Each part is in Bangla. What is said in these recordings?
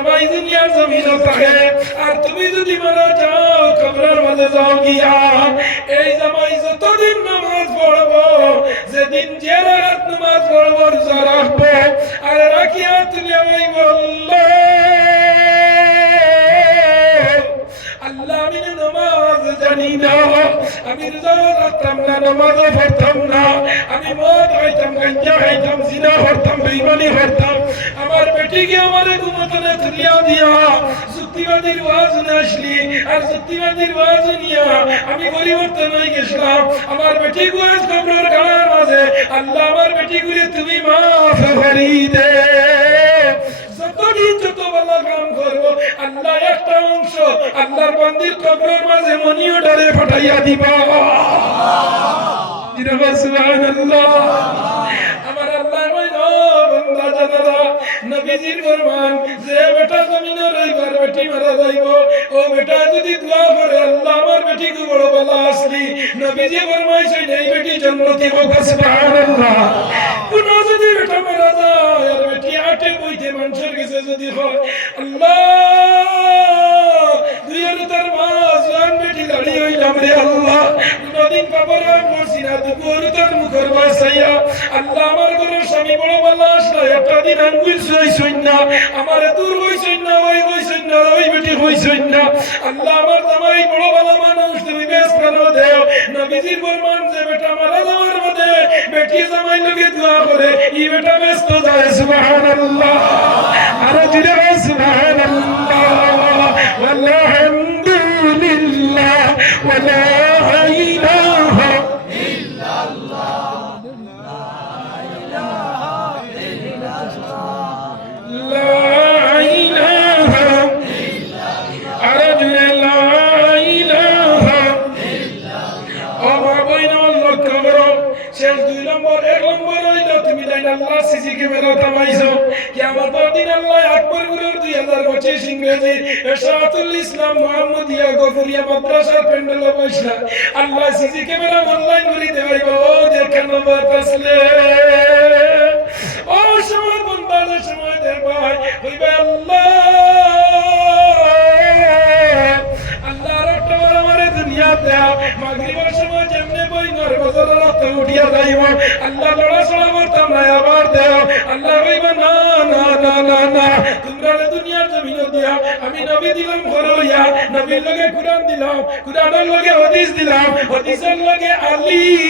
জামাই দুনিয়ার জমিন থাকে, আর তুমি যদি মারা যাও, কবরের মাঝে যাও গিয়া, এই জামাই যতদিন নামাজ পড়ব, যেদিন যে রাত নামাজ পড়ব, রোজা রাখব, আর রাখিয়া তুমি আমায় বলল আল্লাহ, আমি নামাজ জানি না, আমি রোজা রাখতাম না, নামাজও পড়তাম না, আমি মদ খাইতাম, গাঞ্জা খাইতাম, জিনা করতাম, বেইমানি করতাম, আমার বেটিকে আমার ঘুমতনে তুলিয়া দিয়া, যুক্তিবাদীর ওয়াজ আসলি আর যুক্তিবাদীর ওয়াজ নিয়া আমি পরিবর্তন হয়ে গেছিলাম। আমার বেটি গুয়াজ কবরের গাড়ার মাঝে, আল্লাহ আমার বেটি গুলি তুমি মাফ করি দে। যতদিন যত ভালো কাম করব, আল্লাহ একটা অংশ, আল্লাহর বন্দির কবরের মাঝে মনিও ডরে পাঠাইয়া দিবা। আমার আল্লাহ বান্দা জানালা নবীজির ফরমান যে বেটা জমিনে রইবার বেটি মারা যাইব। ও বেটা যদি দোয়া করে, আল্লাহ আমার বেটিকে বড় বলা আসলি। নবীজি ফরমাইছে এই বেটি জান্নাতি হোক, সুবহানাল্লাহ। কোন যদি বেটা মারা যায়, আর বেটি আটে বইতে মানুষের কাছে যদি হয়, আল্লাহ, দুই আর তার মা, জোয়ান বেটি দাঁড়িয়ে হইলাম রে আল্লাহ। কোনদিন বাবার আর মরছি না দুপুর তার মুখের বাসাইয়া। আল্লাহ আমার ঘরের স্বামী বড় বলা আসলা একটা দিন আঙ্গুল হইছই না আমার দূর হইছই না, ওই হইছই না, ওই বেটি হইছই না। আল্লাহ আমার জামাই বড় বলা মানুষ, তুমি বেশ ভালো দেও। নবীজির ফরমান যে বেটা মারা যাওয়ার মধ্যে বেটি জামাই লোকে দোয়া করে, ই বেটা ব্যস্ত যায়, সুবহানাল্লাহ। আরও বল, সুবহানাল্লাহ। walhamdulillah পঁচিশ ইংরেজি এরশাদুল ইসলাম মোহাম্মদিয়া গফুরিয়া মাদ্রাসার প্যান্ডেল বসলা আল্লাহ সিসি ক্যামেরা অনলাইন করে দেবাইব ও দেখেন বাতাসলে ও সময় বন্ধাদের সময় দেখবাই হইবে আল্লাহ। দেও। মাগরিবের সময় যেমনে বই নর যাইব। আল্লাহ লড়া করতাম না না না না না না। তোমরা দুনিয়ার দিয়া, আমি নবী দিলাম ঘরইয়া নবীর লগে কুরআন দিলাম, কুরআনের লগে হাদিস দিলাম, হাদিসের লগে আলিম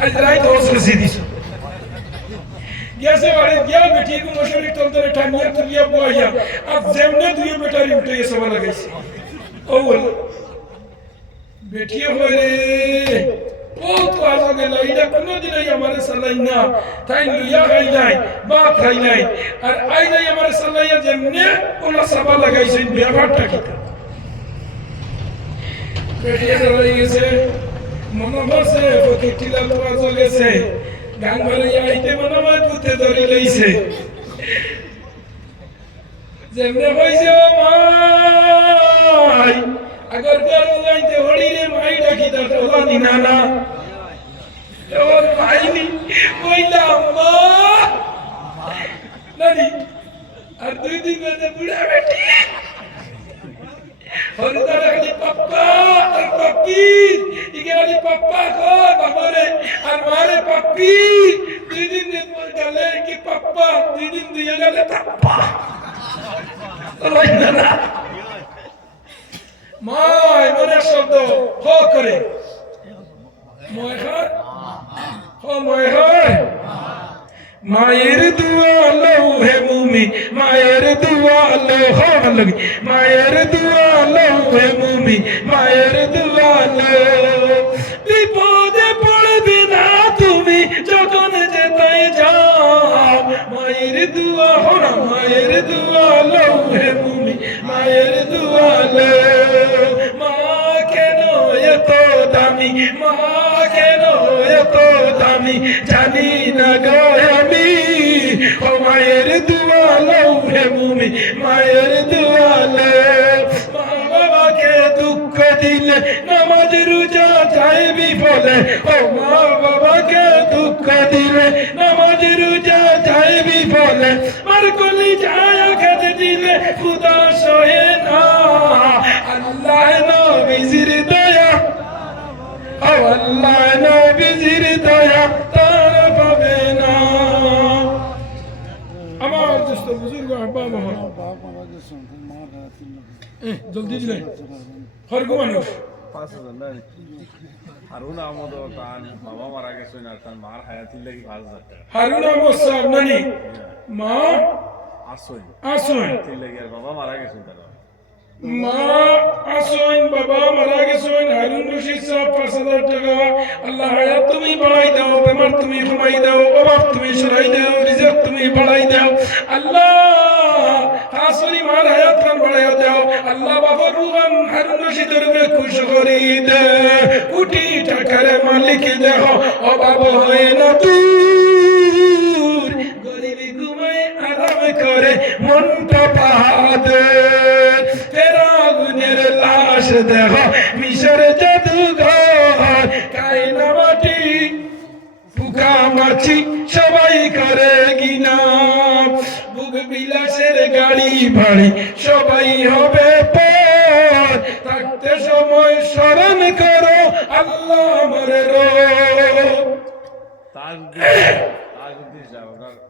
আজ রাইত হস রসি দিছ গিয়াছে বাড়ি গিয়া বেটি কো মশারি তল ধরে টানিয়া তুলিয়া বইয়া আর যেমনে দুই বেটারি উঠে গেছে বলা গেছে ও বল বেটিয়ে হয়ে ও তো আজ গেল এটা কোনোদিন আমার সালাই না তাই লইয়া খাই নাই বা খাই নাই আর আই নাই আমার সালাইয়া যেমনে ওলা সাবা লাগাইছে ব্যবহারটা কিতা পেটিয়ে ধরে গেছে মনে হচ্ছে প্রতিটিলা লোয়া চলেছে গান ভরে আইতে মনে হয় পুঁতে ধরে লইছে। যেমনে হইছে ও মাই আগর কার যাইতে হড়ি রে মাই ডাকি তাতে ওলা দিনা না ওর মাইনি কইলাম, মা, নানি, আর দুই দিন বাদে বুড়া বেটি। পাপ্পা আর ইকে খালি পাপ্পা কর বাবারে, আর মারে পাপ্পি। দুই দিন গেলে কি পাপ্পা, দুই দিন দিয়ে গেলে পাপ্পা মায় মনের শব্দ। হ করে। ময় হ ময় মায়ের দুয়ালো হে মুমি, মায়ের দুয়ালো হলো মায়ের দুয়ালো হে মুমি, মায়ের দুয়ালো বিপদে পড়বে না তুমি, যখন যেতাই যাও। মায়ের দুয়া হলো মায়ের দুয়ালো হে মুমি, মায়ের দুয়ালো মা কেন এত দামি, মা কেন এত দামি জানি না গো আমি। ও মায়ের দুয়ালো, হে মুমি মায়ের দুয়ালো। দুঃখ দিলে, নামাজ রোজা যায় বিফলে ও মা বাবাকে দুঃখ দিলে, নামাজ বিফলে মার কলি যায় খেতে দিলে, খুদা সহে না। আল্লাহ নবীজির দয়া। ও আল্লাহ জলদি দিলে। হরগো মানুষ। পাঁচ হাজার হারুন আহমদ তার বাবা মারা গেছেন আর তার মার হায়াতির লাগি পাঁচ হাজার টাকা? হারুন আহমদ সাহেব নানি। মা? আসুন। লাগি আর বাবা মারা গেছেন তার মা আসুন, বাবা মারা গেছেন, হারুন রশিদ সাহেব, পাঁচ হাজার টাকা। আল্লাহ হায়াত তুমি বাড়াই দাও, বেমার তুমি কমাই দাও, অভাব তুমি সরাই দাও রিজার্ভ তুমি বাড়াই দাও। আল্লাহ হাসুনি মার হায়াত খান দাও। আল্লাহ বাবার রুহান হারুন রশিদের উপরে খুশ করি দে। কোটি টাকার মালিক দেহ অভাব হয় দেহ, মিশর জাদুঘর কায়না মাটি সবাই করে গিনা। বুক বিলাসের গাড়ি ভাড়ি, সবাই হবে পর থাকতে সময় স্মরণ করো, আল্লাহ আমার রো ওনার তৈরি মানুষ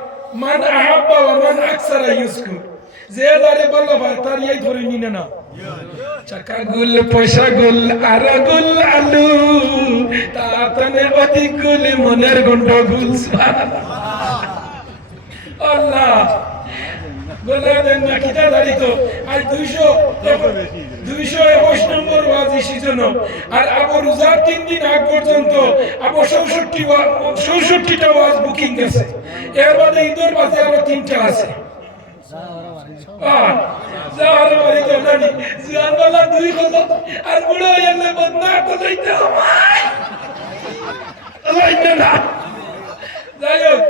মান আহাব্বা ওয়া মান আকসারা ইউসকুর। যে দারে বলল ভাই, তার ইয়াই ধরে নিনে না। চাকা গুল পয়সা গুল আর গুল আলু তাতনে অতি গুল মনের গন্ড গুল আল্লাহ। বলে দেন না কিতা দাঁড়িত আর দুইশো দুইশো একুশ নম্বর ওয়াজ সিজন আর আবু রোজার তিন দিন আগ পর্যন্ত আবু চৌষট্টি চৌষট্টিটা ওয়াজ বুকিং গেছে। এর বাদে ঈদের বাদে আরও তিনটা আছে। আর বুড়ো তো যাইতে যাইতে না। যাই হোক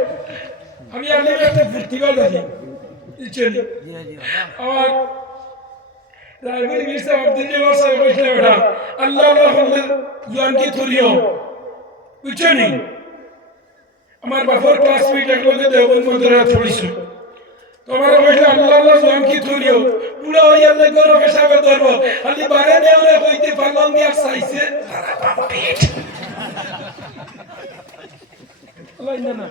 আমি আলিমে একটা ভর্তি করে দেখি। চলি। আমার রায়পুরি মির্জা আব্দুল জব্বার সাহেব কইছিল বেটা আল্লাহ আল্লাহ হলে জোয়ান কি থরিও বুঝছ নি আমার বাপর ক্লাসমেট একলগে দেওবন্দ মন্দিরে থরিছো তোমার কইছিল আল্লাহ আল্লাহ জোয়ান কি থরিও পুরা হই আল্লাহ গরো পেশাবে ধরব খালি বারে দেওরে কইতে পারলাম কি চাইছে আল্লাহ না না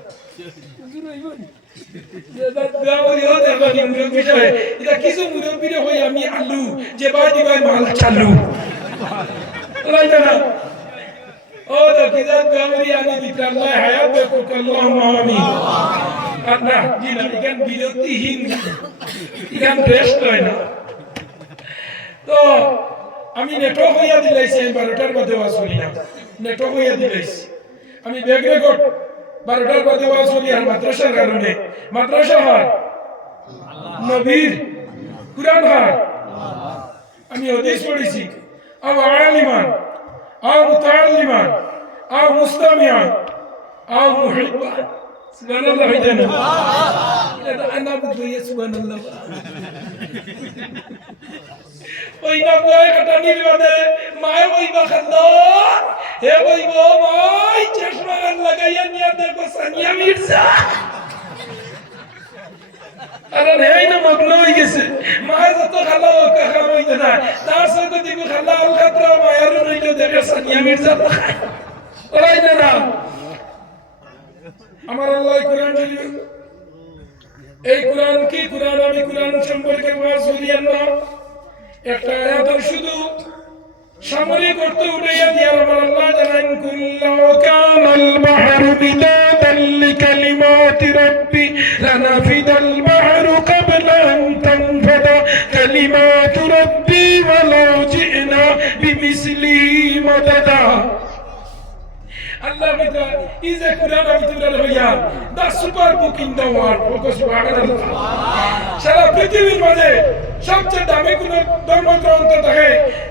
কিছু মুরব্বীরে হই আমি আলু যে মাল চালু ও তো গামরি হায়াত না জি না বিরতিহীন হয় না তো আমি হইয়া দিলাইছি আমি বারোটার না নেটওয়ার্ক হইয়া দিলাইছি আমি ব্যাগ রেকর্ড বারোটার পথে ওয়াজ করি আর মাদ্রাসার কারণে। মাদ্রাসা হয়, নবীর কুরআন হয়। আমি হাদিস পড়েছি। আও আলিমান, আও মুতাআল্লিমান, আও মুস্তামিয়ান আও মুহিব্বান। সুবহানাল্লাহ হইতে না এটা আনা বুঝিয়ে সুবহানাল্লাহ ওই না বয় কাটা নির্বাদে মায়ে বইবা খান্দা হে বইব মাই চশমা লাগাইয়া নিয়া দেখো সানিয়া মির্জা কারণ এই না মগ্ন হয়ে গেছে মায়ের যত খালা ও কাকা হইতে না তার সঙ্গে দিব খালা আল খাতরা মায়ের রইল দেখে সানিয়া মির্জা তো খায় না না আমার আল্লাহ কোরআন এই কোরআন কি কোরআন? আমি কোরআন সম্পর্কে ওয়াজ করিয়েন না একটা আয়াত শুধু সামরিক অর্থ উঠাইয়া দিয়ে আমার আল্লাহ জানান কুল্লাউ কানাল বাহরু মিদাদান লিকালিমাতি রাব্বি, লানাফিদাল বাহরু ক্বাবলা তানফাদা, কালিমাতু রাব্বি ওয়ালাউ জিনা বিমিসলিহি মাদাদা। Allah mitra is a Quran of Quran the super book in the world focus সারা পৃথিবীর মাঝে সবচেয়ে দামি কোন ধর্মগ্রন্থ থাকে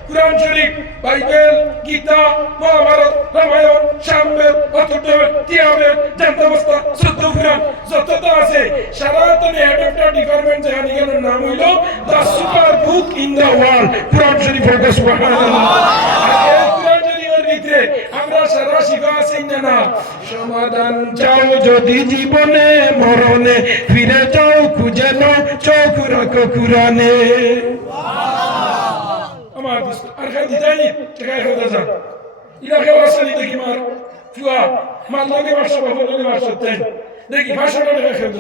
কোরআন শরীফ, বাইবেল, গীতা, মহাভারত, রামায়ণ সামবেদ অথর্ববেদ তিয়াবেদ জান্তাবস্থা শুদ্ধ কোরআন যতটা আছে, সারা তুমি হেড ডিপার্টমেন্ট যেখানে গেল নাম হইল the super book in the world, Quran Sharif focus সুবহানাল্লাহ। আমরা সারা শিখা না সমাধান চাও যদি জীবনে, মরণে। ফিরে যাও, খুঁজে নাও, চোখ রাখো কুরানে আমার আর ইলাকে দেখি মার। ফুয়া মার লগে বাসা বাবা লগে বাসা দেখি টাকা খেয়ে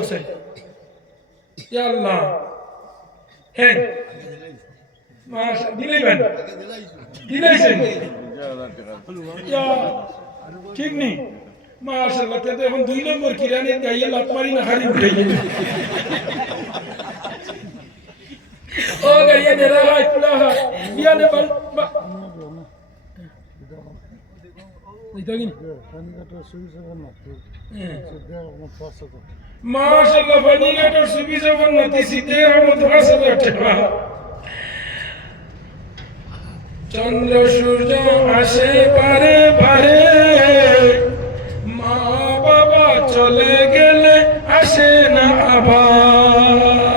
আল্লাহ। হ্যাঁ। দিলেই ঠিক নেই। মাশাআল্লাহ তে এখন দুই নম্বর কিরানি গাইয়ে লাত মারি না হারি উঠে গেছে ও গাইয়ে নেরা হয় পুলা হয়। বিয়ানে বাল এটা কি মাশাআল্লাহ ফানিগাটার সুবিধা বন্নতি সিদ্ধে আহমদ হাসান চন্দ্র সূর্য আসে পারে পারে। মা বাবা চলে গেলে আসে না আবার।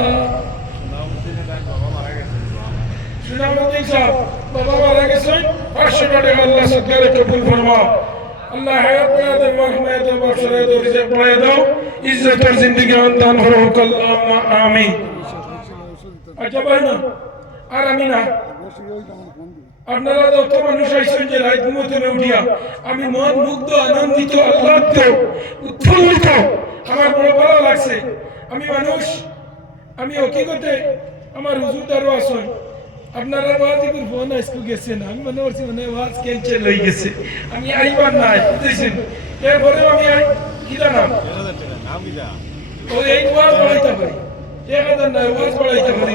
সুনামুদ্দিন সাহেব বাবা মারা গেছেন। পাঁচশো টাকা আল্লাহ সরকারে কবুল ফরমাও আল্লাহ হায়াত দাও মাহমায়াত বাবসারায় দাও রিজিক বাড়ায় দাও। ইজ্জতের জিন্দেগি দান করো আল্লাহুম্মা আচ্ছা আমি না। আপনারা যত মানুষ আইসেন যে রাত ঘুমোতে উঠিয়া। আমি মন মুগ্ধ, আনন্দিত, আহ্লাদিত, উৎফুল্লিত। আমার বড় ভালো লাগছে। আমি মানুষ। আমি হকিকতে আমার হুজুর দারও আসন আপনারা ওয়াজি করে ফোন আজকে গেছেন। আমি মনে করছি মানে ওয়াজ ক্যান্সেল হয়ে গেছে। আমি আইবার নাই, বুঝেছেন? এরপরেও আমি নাম ও এই ওয়াজ বাড়াইতে পারি। এক হাজার নাই ওয়াজ বাড়াইতে পারি।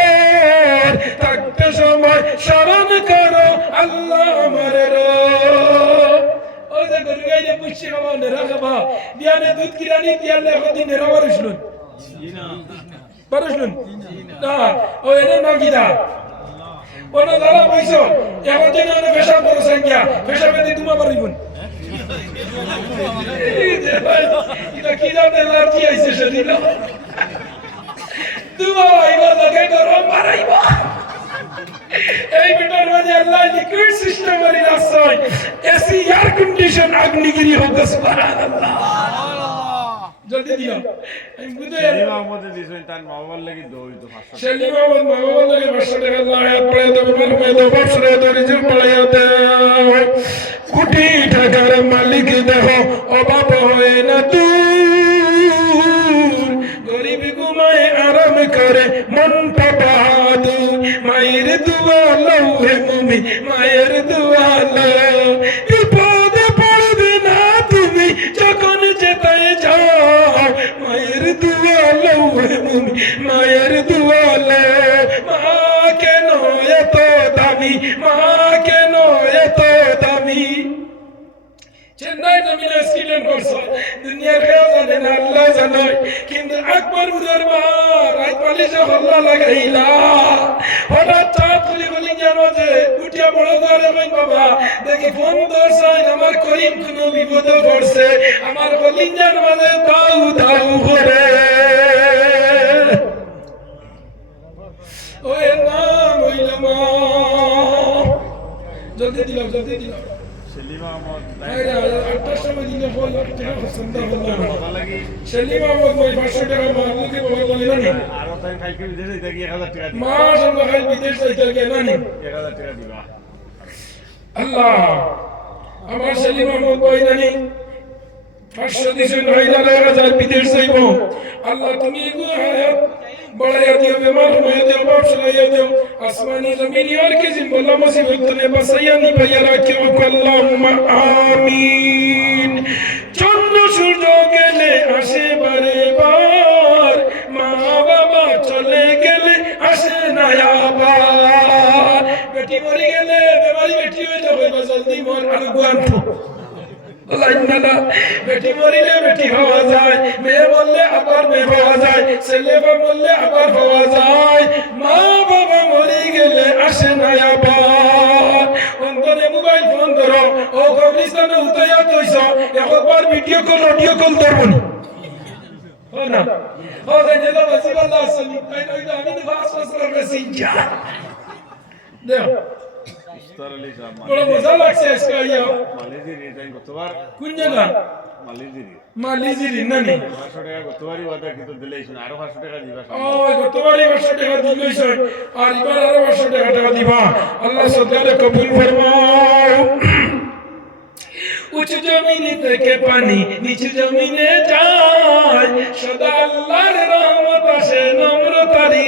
নেরা খাবা দুধ কিরানি দিয়ালে এখন দিন নেরা বারো শুনুন বারো শুনুন না, ও এনে নগিদা ওনা দাঁড়া পয়স এখন দিন ওনে পেশা করো সংখ্যা পেশা পেতে তোমা পারিবন এটা কি জানে, এলার্জি আইছে শরীর? তোমা আইবা লাগে গরম মারাইবা এই মিটার মধ্যে আল্লাহ লিকুইড সিস্টেম এর রাস্তায় এসি এয়ার কন্ডিশন আগ্নিগিরি হোক সুবহানাল্লাহ। জলদি দিও। আমি বুঝে সেলিম আহমদে দিছেন তার মা লাগি দই তো পাঁচশো সেলিম আহমদ মাহবুব লাগে বর্ষা টাকা আল্লাহ আয়াত পড়ে দেবে মারমে দাও বর্ষা দাও রিজিক পড়াইয়া দাও কোটি টাকার মালিক দেহ অভাব হয় না দূর। গরিব ঘুমায় আরাম করে মন বাহাদুর মায়ের তুমি মায়ের দুয়ালো বিপদে পড়বে না তুমি যখন যেতায় যাও মায়ের দুয়ালো মুমি মায়ের দুয়ালো মা কেন এত দামি মা কেন এত দামি চেন্নাই জমিনে অ্যাক্সিডেন্ট করছে দুনিয়ার কেউ জানে না আল্লাহ কিন্তু আকবর উদর মা রাত পালিশে হল্লা লাগাইলা হঠাৎ উঠিয়া বড় ধরে ভাই বাবা দেখি ফোন ধরছে আমার করিম কোন বিপদে পড়ছে আমার কলিঞ্জার মাঝে দাউ দাউ করে ওই নাম হইল মা। জলদি দিলাম জলদি দিলাম। সেলিম আহমদ বল ওই পাঁচশো টাকা মারলুকে বাবা বলিল নি? তাই খাইকে বিদেশে যাই এক হাজার টাকা দিবা। মাস আমরা খাই বিদেশ যাইতে গে না নি এক হাজার টাকা দিবা। আল্লাহ আমার সেলিম আহমদ বই নানি পাঁচশো দিছে নয়টা এক হাজার বিদেশ যাইব। আল্লাহ তুমি এগুলো হায়াত বড়াইয়া দিও বেমার হইয়া দিও বাপ সরাইয়া দিও। আসমানি জমিনি আর কি জিম্বল্লা মুসিবত তনে বাসাইয়া নিভাইয়া রাখিও আল্লাহুম্মা আমিন। চন্দ্র সূর্য গেলে আসে বারে বার। চলে গেলে আসে না বেটি মরি গেলে, বেমারি বেটি হয়ে যাবে জলদি মর, আর বেটি মরিলে বেটি হওয়া যায়, মেয়ে বললে আবার মেয়ে হওয়া যায়, ছেলে বা বললে আবার হওয়া যায়। মা বাবা মরে গেলে আসে না আবার। অন্তরে মোবাইল ফোন ধরো, ও কবরিস্তানে উতাইয়া তৈছ একবার ভিডিও কল অডিও কল ধরবো না। না ও জানেলা বাসি আল্লাহ আসলি তাই নই তো আমি নিবাস ফসল বেশি যা দেও ইস্তার আলী সাহেব বড় মজা লাগছে আজকে আইয়া মালেজিরি তাই গতবার কোন জায়গা মালেজিরি মালিজিরি নানি পাঁচশো টাকা গতবারই ওয়াদা কিন্তু দিলেই আরও পাঁচশো টাকা দিবা ওই গতবারই পাঁচশো টাকা দিলইছ আর এবার আরও পাঁচশো টাকা টাকা দিবা আল্লাহ কবুল ফরমাও উঁচু জমিনে থেকে পানি নিচু জমিনে যায়। সদা আল্লাহর রহমত আসে নম্রতারি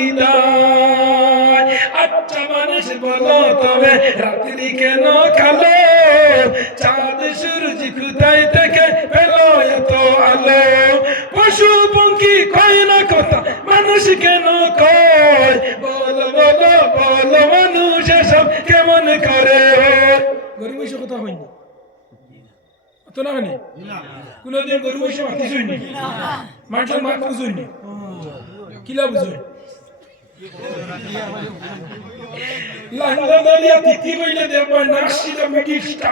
আচ্ছা মানুষ বলো তবে রাত্রি কেন খালো? চাঁদ সূরজ কোথায় থেকে পেল এত আলো? পশু পঙ্খী কয় না কথা, মানুষ কেন কয়? বল বল বল, মানুষ এসব কেমন করে? গরিব কথা হয়নি তো না হয়নি কোনোদিন গরু এসে মাতি শুইনি মানুষের মাত বুঝুইনি কিলা বুঝুই লাহলা তিতি বইলে দেব নাসিটা মিডিস্টা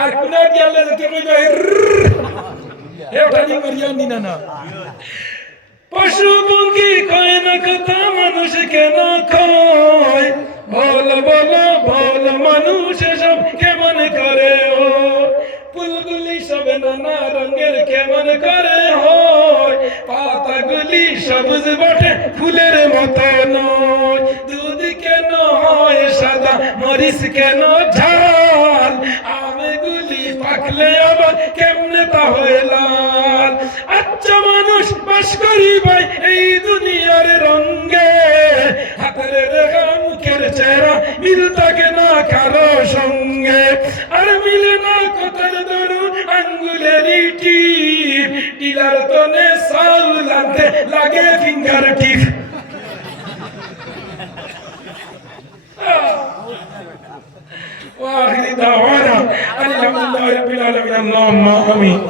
আর কুনা দিয়ালে যেতে কইবা হে ওটানি মারিয়া নিনা না পশু পঙ্খী কয় না কথা, মানুষ কেন কয়? বল বল বল, মানুষ সব কেমন করে? নানা রঙের কেমন করে হয়? পাতাগুলি সবুজ বটে, ফুলের মতো নয়। দুধ কেন হয় সাদা, মরিচ কেন ঝাল? পাকলে আবার কেমনে তা লাল? আচ্ছা মানুষ, বাস করি ভাই, এই দুনিয়ার রঙ্গে হাতের রেখা মুখের চেহারা, মিল থাকে না কারও সঙ্গে। আর মিলে না কথার ধরুন আঙ্গুলের টিপ। টিলার তনে সাউল আনতে লাগে ফিঙ্গার টিপ। واخر دعوانا الحمد لله رب العالمين اللهم امين